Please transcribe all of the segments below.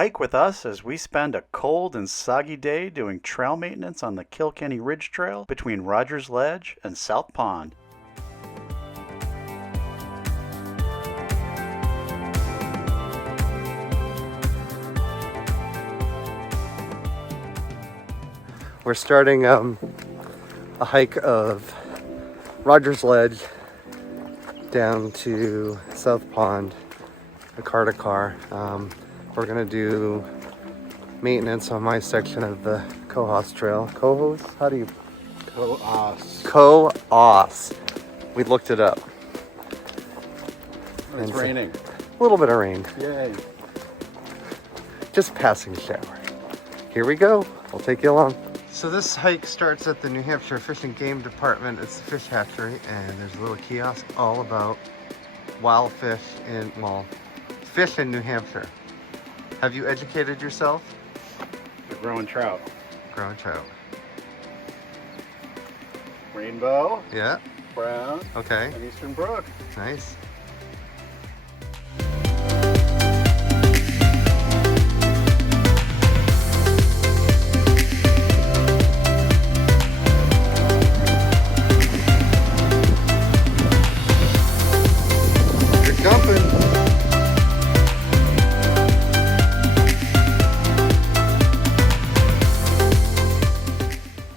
Hike with us as we spend a cold and soggy day doing trail maintenance on the Kilkenny Ridge Trail between Rogers Ledge and South Pond. We're starting a hike of Rogers Ledge down to South Pond, a car to car. We're gonna do maintenance on my section of the Cohos Trail. Cohos? How do you? Cohos. Cohos. We looked it up. It's raining. A little bit of rain. Yay. Just passing shower. Here we go. I'll take you along. So this hike starts at the New Hampshire Fish and Game Department. It's the Fish Hatchery, and there's a little kiosk all about wild fish fish in New Hampshire. Have you educated yourself? We're growing trout. Growing trout. Rainbow. Yeah. Brown. Okay. And Eastern Brook. Nice.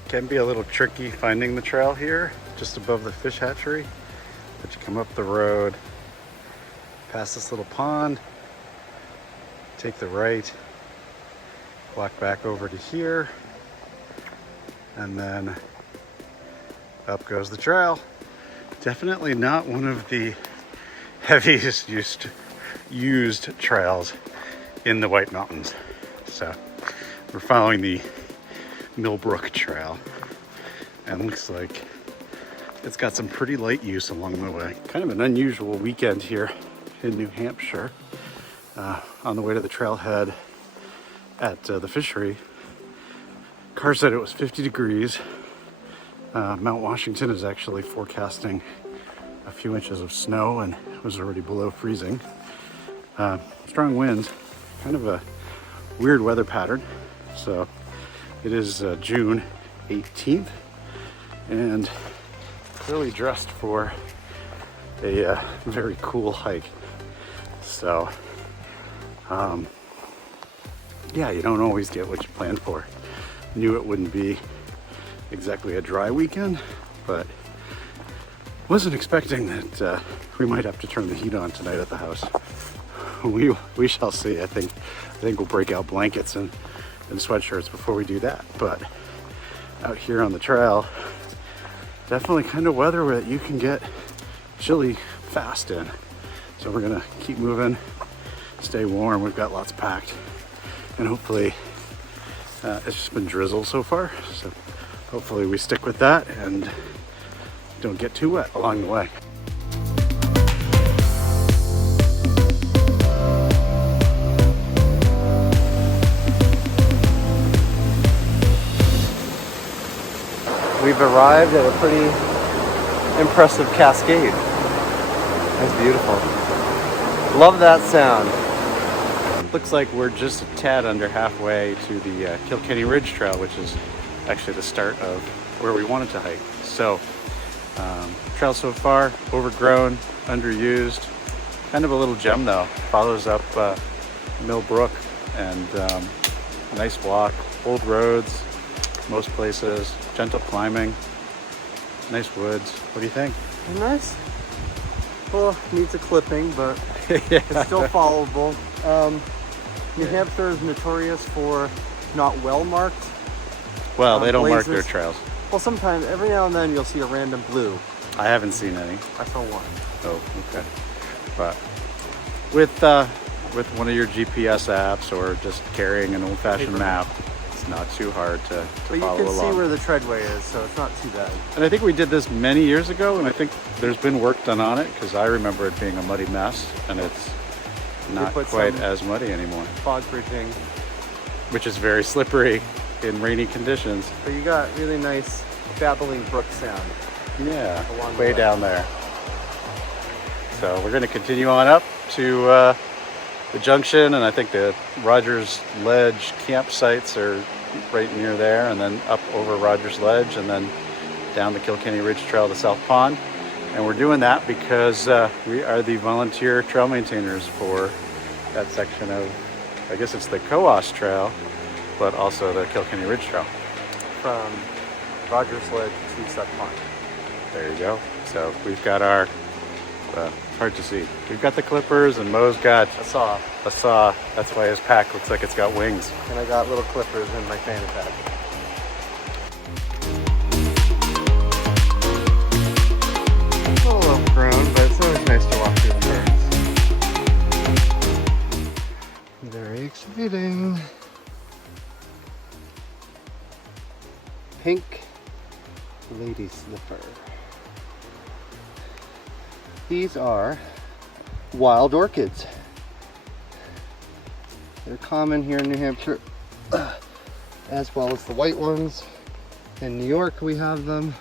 Can be a little tricky finding the trail here, just above the fish hatchery. But you come up the road, past this little pond, take the right, walk back over to here, and then up goes the trail. Definitely not one of the heaviest used trails in the White Mountains. So we're following the Mill Brook Trail, and looks like it's got some pretty light use along the way. Kind of an unusual weekend here in New Hampshire. On the way to the trailhead at the fishery, car said it was 50 degrees. Mount Washington is actually forecasting a few inches of snow, and it was already below freezing. Strong winds, kind of a weird weather pattern. So it is June 18th, and clearly dressed for a very cool hike. So, yeah, you don't always get what you plan for. Knew it wouldn't be exactly a dry weekend, but wasn't expecting that we might have to turn the heat on tonight at the house. We shall see. I think we'll break out blankets and sweatshirts before we do that. But out here on the trail, definitely kind of weather that you can get chilly fast in. So we're gonna keep moving, stay warm. We've got lots packed, and hopefully it's just been drizzle so far, so hopefully we stick with that and don't get too wet along the way. We've arrived at a pretty impressive cascade. That's beautiful. Love that sound. Looks like we're just a tad under halfway to the Kilkenny Ridge Trail, which is actually the start of where we wanted to hike. So, trail so far, overgrown, underused. Kind of a little gem though. Follows up Mill Brook, and nice walk. Old roads, most places, gentle climbing, nice woods. What do you think? Nice. Well, needs a clipping, but Yeah. it's still followable. New Hampshire is notorious for not well marked. Well, they don't mark blazes. their trails. Well, sometimes, every now and then, you'll see a random blue. I haven't seen any. I saw one. Oh, okay. But with one of your GPS apps or just carrying an old-fashioned Paper map, it's not too hard to But you follow can along. see where the treadway is, so it's not too bad. And I think we did this many years ago, and I think there's been work done on it, because I remember it being a muddy mess, and it's not put quite some as muddy anymore, Fog bridging. which is very slippery in rainy conditions. But you got really nice babbling brook sound. Yeah, Along the way way. down there. So we're going to continue on up to the junction, and I think the Rogers Ledge campsites are right near there, and then up over Rogers Ledge, and then down the Kilkenny Ridge Trail to South Pond. And we're doing that because we are the volunteer trail maintainers for that section of, I guess it's the Cohos Trail, but also the Kilkenny Ridge Trail. From Rogers Ledge to South Pond. There you go. So we've got our, hard to see. We've got the clippers, and Mo's got A saw. a saw. That's why his pack looks like it's got wings. And I got little clippers in my fanny pack. It's a little overgrown, but it's always nice to walk through the birds. Very exciting. Pink lady slipper. These are wild orchids. They're common here in New Hampshire, as well as the white ones. In New York we have them.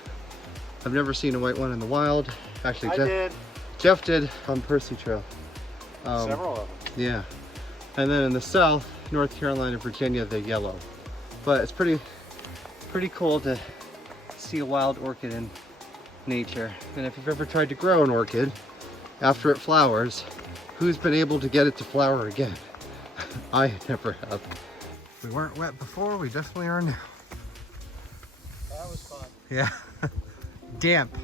I've never seen a white one in the wild. Actually, Jeff did on Percy Trail. Several of them. Yeah. And then in the south, North Carolina, Virginia, they're yellow. But it's pretty cool to see a wild orchid in nature. And if you've ever tried to grow an orchid after it flowers, who's been able to get it to flower again? I never have. We weren't wet before, we definitely are now. That was fun. Yeah. Damp.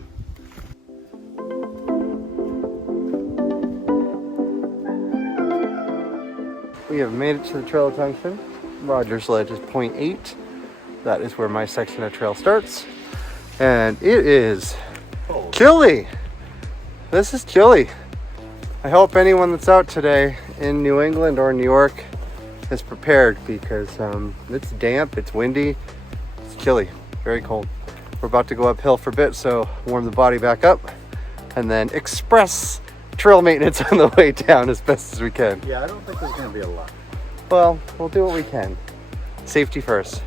We have made it to the trail junction. Rogers Ledge is 0.8. That is where my section of trail starts. And it is chilly. This is chilly. I hope anyone that's out today in New England or New York is prepared, because it's damp, it's windy, it's chilly, very cold. We're about to go uphill for a bit, so warm the body back up, and then express trail maintenance on the way down as best as we can. Yeah, I don't think there's going to be a lot. Well, we'll do what we can. Safety first.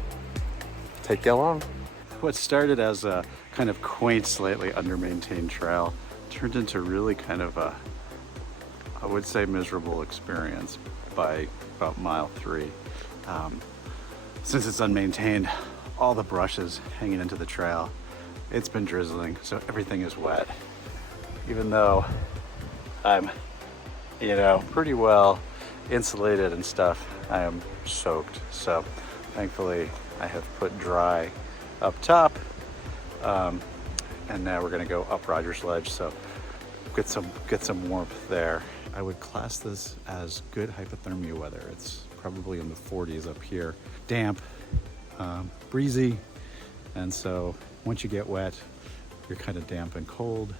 Take you along. What started as a kind of quaint, slightly under-maintained trail turned into really kind of a, I would say, miserable experience by about mile 3. Since it's unmaintained, all the brush is hanging into the trail. It's been drizzling, so everything is wet. Even though I'm, pretty well insulated and stuff, I am soaked. So thankfully I have put dry up top, and now we're gonna go up Rogers Ledge, so get some warmth there. I would class this as good hypothermia weather. It's probably in the 40s up here. Damp, breezy, and so once you get wet, you're kind of damp and cold,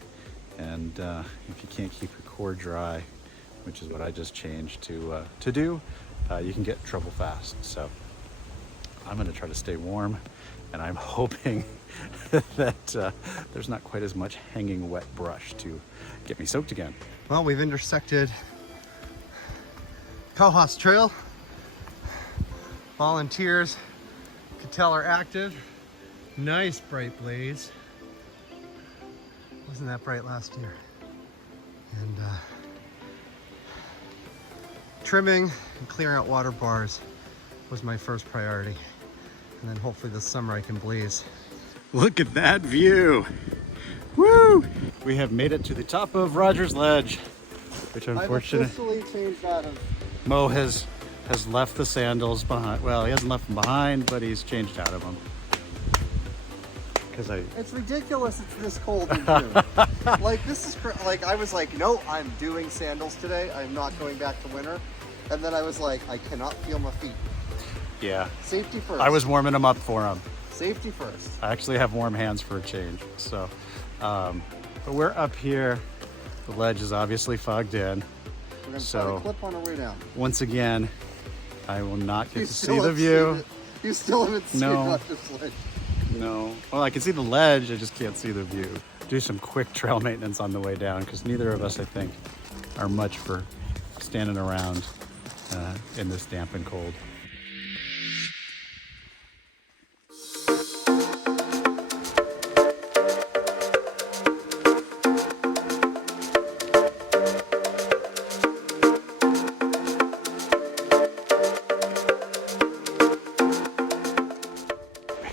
and if you can't keep your core dry, which is what I just changed to do, you can get in trouble fast. So I'm gonna try to stay warm, and I'm hoping that there's not quite as much hanging wet brush to get me soaked again. Well, we've intersected Cohos Trail. Volunteers, you can tell, are active. Nice bright blaze. Wasn't that bright last year? And trimming and clearing out water bars was my first priority. And then hopefully this summer I can blaze. Look at that view. Woo! We have made it to the top of Rogers Ledge, which unfortunately I've officially changed out of. Mo has left the sandals behind. Well, he hasn't left them behind, but he's changed out of them. It's ridiculous it's this cold in June. Like, this is, like, I was like, no, I'm doing sandals today. I'm not going back to winter. And then I was like, I cannot feel my feet. Yeah. Safety first. I was warming them up for him. Safety first. I actually have warm hands for a change. So, but we're up here. The ledge is obviously fogged in. We're going to So, try to clip on our way down. Once again, I will not get to see the view. You still haven't seen No. Rogers Ledge. No. Well, I can see the ledge, I just can't see the view. Do some quick trail maintenance on the way down, because neither of us, I think, are much for standing around in this damp and cold.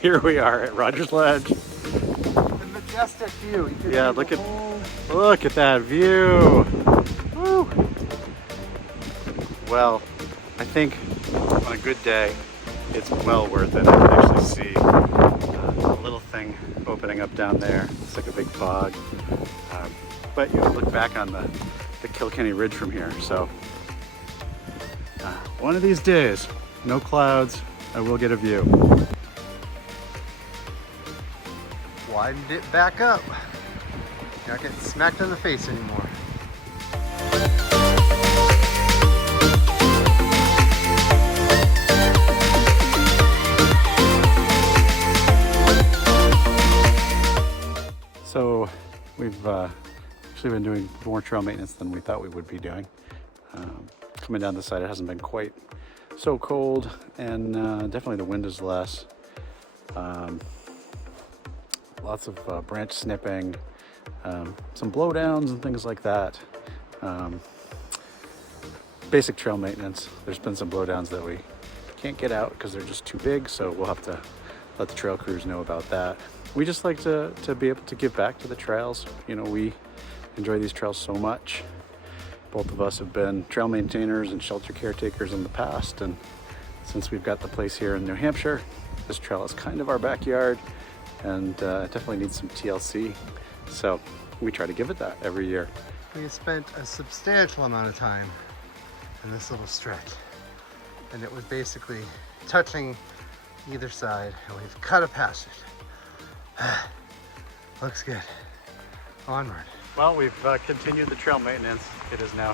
here we are at Rogers Ledge. The majestic view. Yeah, look at that view. Woo. Well, I think on a good day, it's well worth it. I can actually see a little thing opening up down there. It's like a big bog. But you can look back on the Kilkenny Ridge from here. So one of these days, no clouds, I will get a view. Widened it back up. Not getting smacked in the face anymore. So we've actually been doing more trail maintenance than we thought we would be doing. Coming down this side, it hasn't been quite so cold, and definitely the wind is less. Lots of branch snipping, some blowdowns and things like that. Basic trail maintenance. There's been some blowdowns that we can't get out because they're just too big, so we'll have to let the trail crews know about that. We just like to be able to give back to the trails. You know, we enjoy these trails so much. Both of us have been trail maintainers and shelter caretakers in the past, and since we've got the place here in New Hampshire, this trail is kind of our backyard, and it definitely needs some TLC. So we try to give it that every year. We have spent a substantial amount of time in this little stretch, and it was basically touching either side, and we've cut a passage. Looks good. Onward. Well, we've continued the trail maintenance. It has now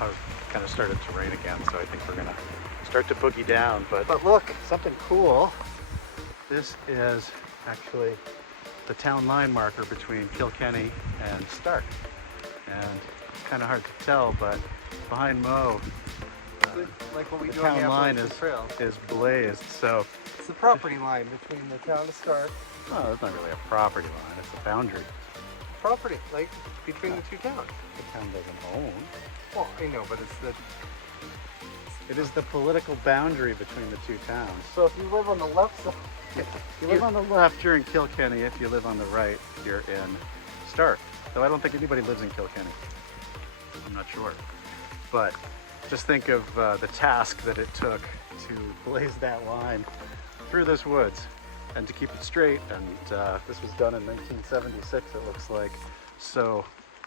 kind of started to rain again, so I think we're gonna start to boogie down. But look, something cool. This is actually the town line marker between Kilkenny and Stark. And it's kind of hard to tell, but behind Mo, Like what we the do on town the line Berlin Fish Trail. is blazed. So, It's the property line between the town of Stark. oh, it's not really a property line, it's a boundary. Property, like between the two towns. The town doesn't own. Well, I know, but it's the. It is the political boundary between the two towns. So if you live on the left side, If you live on the left, you're in Kilkenny. If you live on the right, you're in Stark. Though I don't think anybody lives in Kilkenny. I'm not sure. But just think of the task that it took to blaze that line through this woods and to keep it straight. And this was done in 1976, it looks like. So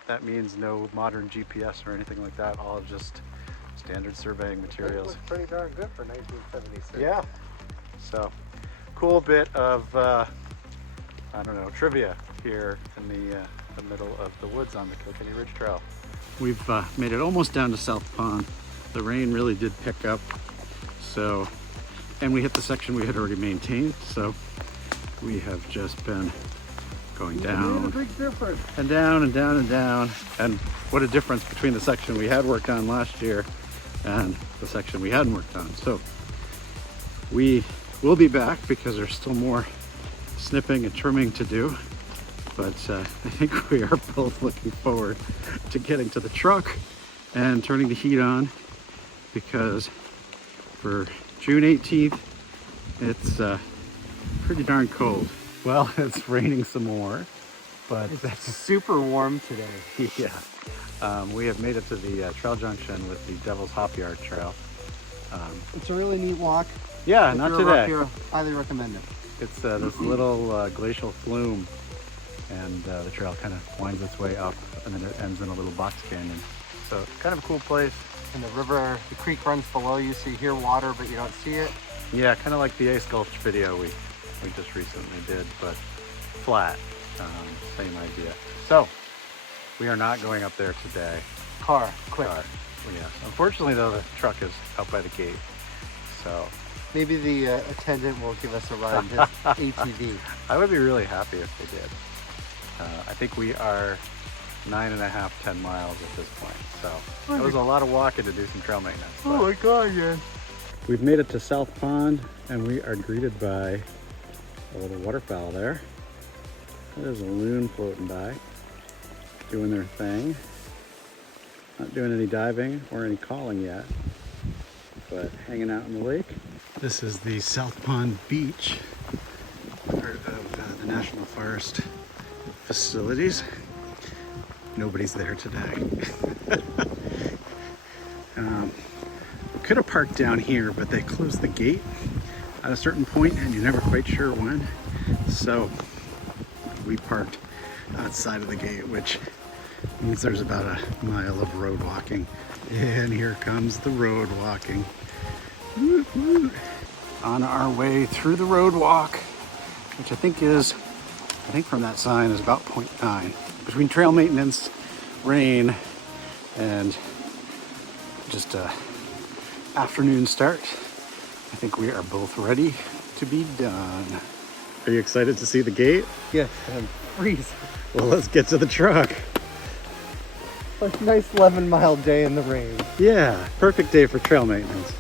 that means no modern GPS or anything like that, all just standard surveying materials. It looks pretty darn good for 1976. Yeah. So cool bit of, I don't know, trivia here in the middle of the woods on the Kilkenny Ridge Trail. We've made it almost down to South Pond. The rain really did pick up, so, and we hit the section we had already maintained, so we have just been going down and down and down and down. And what a difference between the section we had worked on last year and the section we hadn't worked on. So we will be back because there's still more snipping and trimming to do, but I think we are both looking forward to getting to the truck and turning the heat on, because for June 18th it's pretty darn cold. Well, it's raining some more, but It's super warm today. yeah, we have made it to the trail junction with the Devil's Hop Yard Trail. It's a really neat walk. Yeah, If not you're up today. here, highly recommend it. It's this little glacial flume, and the trail kind of winds its way up, and then it ends in a little box canyon. So kind of a cool place. And the river, the creek runs below you, so you hear water, but you don't see it. Yeah, kind of like the Ace Gulch video we just recently did, but flat. Same idea. So we are not going up there today. Car, quick. Well, yeah. Unfortunately, though, the truck is out by the gate. So Maybe the attendant will give us a ride in his ATV. I would be really happy if they did. I think we are 9.5, 10 miles at this point. So it was a lot of walking to do some trail maintenance. Oh my God, yeah. We've made it to South Pond, and we are greeted by a little waterfowl there. There's a loon floating by, doing their thing. Not doing any diving or any calling yet, but hanging out in the lake. This is the South Pond Beach, part of National Forest facilities. Nobody's there today. We could have parked down here, but they closed the gate at a certain point and you're never quite sure when. So we parked outside of the gate, which means there's about a mile of road walking. And here comes the road walking. Woo woo. On our way through the road walk, which I think from that sign is about 0.9. Between trail maintenance, rain, and just a afternoon start, I think we are both ready to be done. Are you excited to see the gate? Yes, I'm freezing. Well, let's get to the truck. A nice 11-mile day in the rain. Yeah, perfect day for trail maintenance.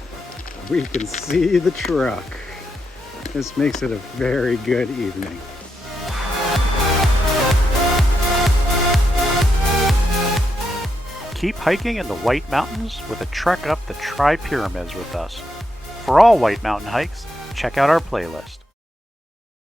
We can see the truck. This makes it a very good evening. Keep hiking in the White Mountains with a trek up the Tri-Pyramids with us. For all White Mountain hikes, check out our playlist.